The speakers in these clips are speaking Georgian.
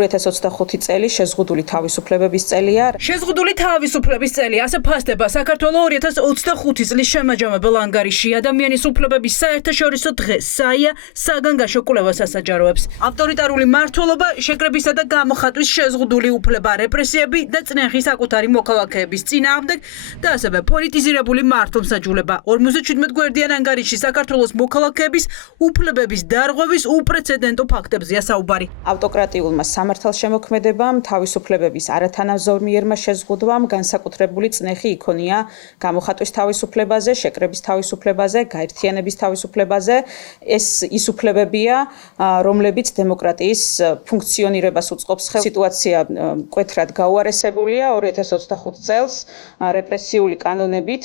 2025 წელი შეზღუდული თავისუფლებების წელია. შეზღუდული თავისუფლების წელი ასე ფასდება საქართველოს 2025 წლის შემაჯამებელ ანგარიში ადამიანის უფლებების საერთაშორისო დღეს საია საგანგაშო კვლევას ასაჯაროებს. ავტორიტარული მმართველობა, შეკრებისა და გამოხატვის შეზღუდული უფლება, რეპრესიები და წნეხი საკუთარი მოქალაქეების წინააღმდეგ და ასევე პოლიტიზირებული მართლმსაჯულება. 57 გვერდიან ანგარიში საქართველოს მოქალაქეების უფლებების დარღვევის უპრეცედენტო ფაქტებზეა საუბარი. ავტოკრატიულმა სამართალშემოქმედებამ, თავისუფლებების არათანაზომიერმა შეზღუდვამ განსაკუთრებული წნეხი იქონია გამოხატვის თავისუფლებაზე, შეკრების თავისუფლებაზე, გაერთიანების თავისუფლებაზე. ეს ის უფლებებია, რომლებიც დემოკრატიის ფუნქციონირებას უწყობს ხელს. სიტუაცია მკვეთრად გაუარესებულია 2025 წელს რეპრესიული კანონებით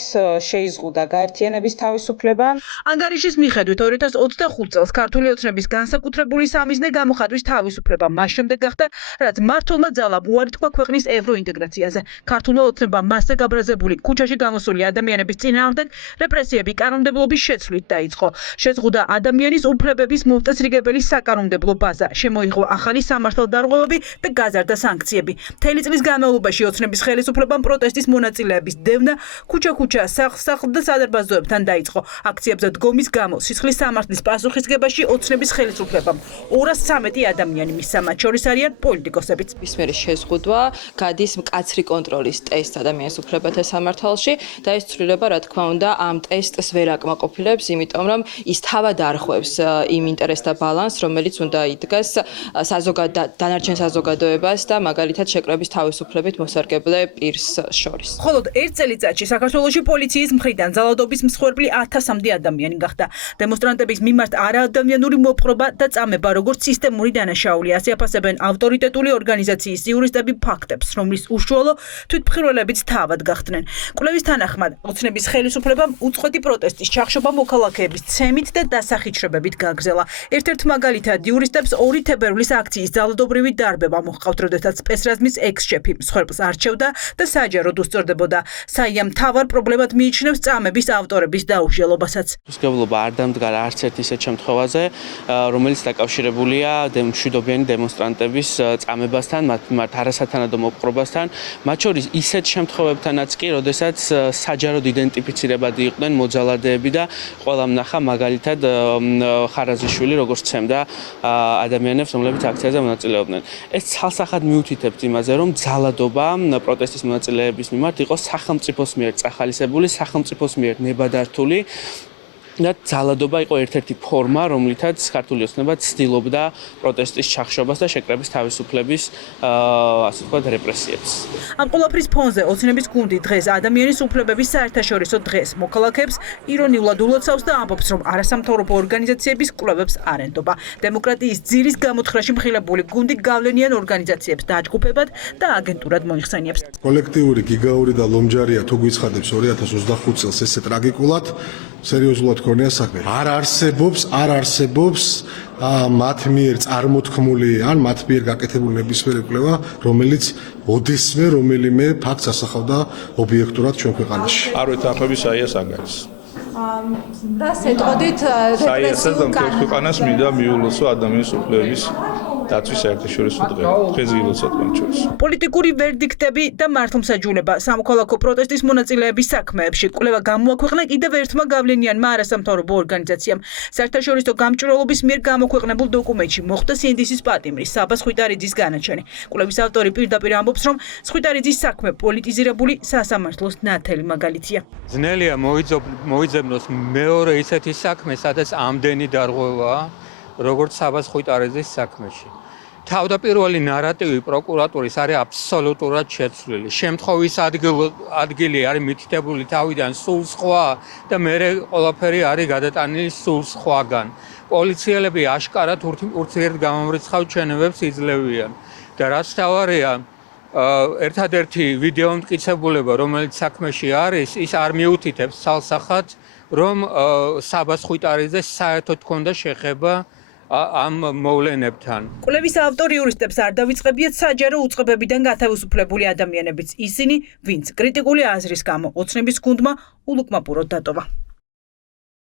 შეიზღუდა გაერთიანების თავისუფლება. ანგარიშის მიხედვით 2025 წელს ქართული ოცნების განსაკუთრებული სამიზნე გამოხატვის თავისუფლება მას შემდეგ გახდა, რაც მმართველმა ძალამ უარი თქვა ქვეყნის ევროინტეგრაციაზე. ქართულმა ოცნებამ მასზე გაბრაზებული ქუჩაში გამოსული ადამიანების წინააღმდეგ რეპრესიები კანონმდებლობის შეცვლით დაიწყო. შეზღუდა ადამიანის უფლებების მომწესრიგებელი საკანონმდებლო ბაზა, შემოიღო ახალი სამართალდარღვევები და გაზარდა სანქციები. მთელი წლის განმავლობაში ოცნების ხელისუფლებამ პროტესტის მონაწილეების დევნა ქუჩა-ქუჩა, სახლ-სახლ და სადარბაზოებთან დაიწყო. აქციებზე დგომის გამო სისხლის სამართლის პასუხისგებაში ოცნების ხელისუფლებამ 213 ადამიანი მისცა, მათ შორის არიან პოლიტიკოსებიც. Ისმერი შეზღუდვა გადის მკაცრი კონტროლის ტესტ ადამიანის უფლებათა სამართალში და ეს ცვლილება, რა თქმა უნდა, ამ ტესტს ვერ აკმაყოფილებს, იმიტომ რომ ის თავად არღვევს იმ ინტერესთა ბალანსს, რომელიც უნდა იდგას დანარჩენ საზოგადოებას და მაგალითად შეკრების თავისუფლებით მოსარგებლე პირს შორის. მხოლოდ ერთ წელიწადში საქართველოში პოლიციის მხრიდან ძალადობის მსხვერპლი 1000-მდე ადამიანი გახდა. დემონსტრანტების მიმართ არაადამიანური მოპყრობა და წამება როგორც სისტემური დანაშაული, ასე აფასებენ ავტორიტეტული ორგანიზაციის იურისტები ფაქტებს, რომლის უშუალო თვითმხილველებიც თავად გახდნენ. კვლევის თანახმად, ოცნების ხელისუფლებამ უწყვეტი პროტესტის ჩახშობა მოქალაქეების ცემით და დასახიჩრებებით გაგრძელა. ერთ-ერთ მაგალითად იურისტებს 2 თებერვლის აქციის ძალადობრივი დარბება მოჰყავთ, როდესაც სპეცრაზმის ექს-შეფი მსხვერპლს არჩევდა და საჯაროდ უსწორდებოდა. საიამ მთავარ პრობლემად მიიჩნევს წამების ავტორების დაუსჯელობასაც. უსგებლობა არ დამდგარა არც ერთ ისეთ შემთხვევაზე, რომელიც დაკავშირებულია მშვიდობიანი დემონსტრანტების წამებასთან, მათ მიმართ არასათანადო მოპყრობასთან, მათ შორის ისეთ შემთხვევებთანაც კი, როდესაც საჯაროდ იდენტიფიცირებადი იყვნენ მოძალადეები და ყველამ ნახა მაგალითად ხარაზიშვილი როგორც ცემდა ადამიანებს, რომლებიც აქციაზე მონაწილეობდნენ. ეს ცალსახად მიუთითებს იმაზე, რომ ძალადობა პროტესტის მონაწილეების მიმართ იყო სახელმწიფოს მიერ წახალისებული, სახელმწიფოს მიერ ნებადართული და ძალადობა იყო ერთ-ერთი ფორმა, რომლითაც ქართული ოცნება ცდილობდა პროტესტის ჩახშობას და შეკრების თავისუფლების ასე ვთქვათ რეპრესიებს. ამ ყველაფრის ფონზე ოცნების გუნდი დღეს ადამიანის უფლებების საერთაშორისო დღეს მოქალაქეებს ირონიულად ულოცავს და ამბობს, რომ არასამთავრობო ორგანიზაციების კვლევებს არ ენდობა. დემოკრატიის ძირის გამოთხრაში მხილებული გუნდი გავლენიან ორგანიზაციებს დაჯგუფებად და აგენტურად მოიხსენიებს. კოლექტიური, გიგაური და ლომჯარია თუ გვიცხადებს 2025 წელს ესე ტრაგიკულად, სერიოზულად ქონია საქმე. არ არსებობს მათ მიერ წარმოთქმული ან მათ მიერ გაკეთებული ნებისმიერი კვლევა, რომელიც ოდესმე რომელიმე ფაქტს ასახავდა ობიექტურად ჩვენ ქვეყანაში. არ ვეთანხმები საიას ანგარიშს. და შეტყოდით რეპრესიულ ქვეყანას მინდა მიულოცო ადამიანის უფლებების დაცვის საერთაშორისო დღე. დღეს ილოცოთ მათ შორის. პოლიტიკური ვერდიქტები და მართლმსაჯულება სამოქალაქო პროტესტის მონაწილეების საქმეებში კვლევა გამოაქვეყნა კიდევ ერთმა გავლენიანმა არასამთავრობო ორგანიზაციამ. საერთაშორისო გამჭვირვალობის მიერ გამოქვეყნებულ დოკუმენტში მოხდა სინდისის პატიმრის საბა სხვითარიძის განაჩენი. კვლევის ავტორი პირდაპირ ამბობს, რომ სხვითარიძის საქმე პოლიტიზირებული სასამართლოს ნათელი მაგალითია. ძნელია მოიძებნოს მეორე ისეთი საქმე, სადაც ამდენი დარღვევაა, როგორც საბა სხვითარიძის საქმეში. თავდაპირველი ნარატივი პროკურატურის არის აბსოლუტურად შეცვლილი. შემთხვევის ადგილი არის მითითებული თავიდან სულ სხვა და მერე ყველაფერი არის გადატანილი სულ სხვაგან. პოლიციელები აშკარად ურთიერთგამომრიცხავ ჩვენებებს იძლევიან და რაც თავარია, ერთადერთი ვიდეო მტკიცებულება, რომელიც საქმეში არის, ის არ მიუთითებს ცალსახად, რომ საბა სხვითარიძეს საერთოდ ჰქონდა შეხება ამ მოვლენებთან. კვლევის ავტორი იურისტებს არ დავიწყებიათ საჯარო უწყებებიდან გათავისუფლებული ადამიანებიც ისინი, ვინც კრიტიკული აზრის გამო ოცნების გუნდმა ულუკმაპუროდ დატოვა.